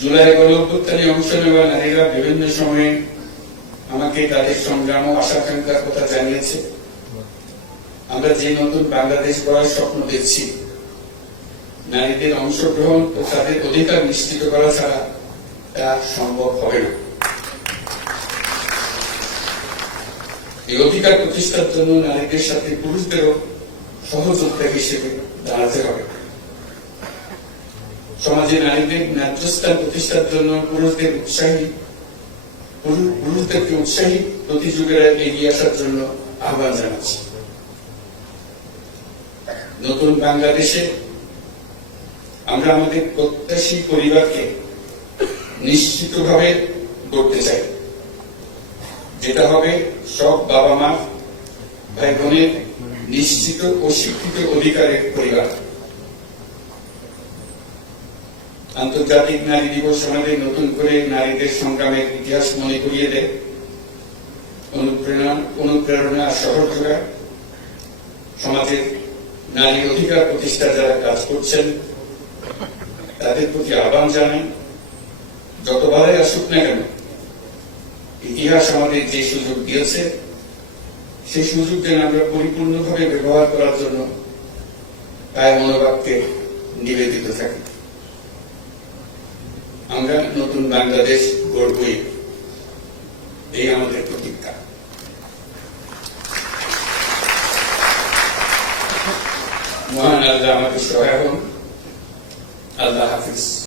জুলাই গণঅভ্যুত্থানে অংশ নেওয়া নারীরা বিভিন্ন সময়ে আমাকে তাদের সংগ্রাম ও আশাকাঙ্ক্ষার কথা জানিয়েছে। আমরা যে নতুন বাংলাদেশ গড়ার স্বপ্ন দেখছি, নারীদের অংশগ্রহণ ও তাদের অধিকার নিশ্চিত করা ছাড়া তা সম্ভব হবে না। এই অধিকার প্রতিষ্ঠার জন্য নারীদের সাথে পুরুষদেরও সহযোদ্ধা হিসেবে দাঁড়াতে হবে। সমাজে নারীদের ন্যায্য প্রতিষ্ঠার জন্য পুরুষদের উৎসাহী পুরুষদেরকে উৎসাহী প্রতিযোগীরা এগিয়ে আসার জন্য আহ্বান জানাচ্ছি। নতুন বাংলাদেশে আমরা আমাদের প্রত্যাশী পরিবারকে নিশ্চিতভাবে গড়তে চাই। যেটা হবে সব বাবা মা ভাই বোনের নিশ্চিত ও শিক্ষিত অধিকারের পরিবার। আন্তর্জাতিক নারী দিবস আমাদের নতুন করে নারীদের সংগ্রামের ইতিহাস মনে করিয়ে দেয়। অনুপ্রেরণা অনুপ্রেরণা সহজ যোগায় সমাজের নারী অধিকার প্রতিষ্ঠা যারা কাজ করছেন, তাদের প্রতি আহ্বান জানাই যত বাধাই আসুক না কেন, ইতিহাস আমাদের যে সুযোগ দিয়েছে, সেই সুযোগ যেন আমরা পরিপূর্ণভাবে ব্যবহার করার জন্য তাই মনোভাবকে নিবেদিত থাকি। আমরা নতুন বাংলাদেশ গড়বই। এই আমাদের প্রতিজ্ঞা মহান আল্লাহ আমাকে সহায় হন আল্লাহ হাফিজ।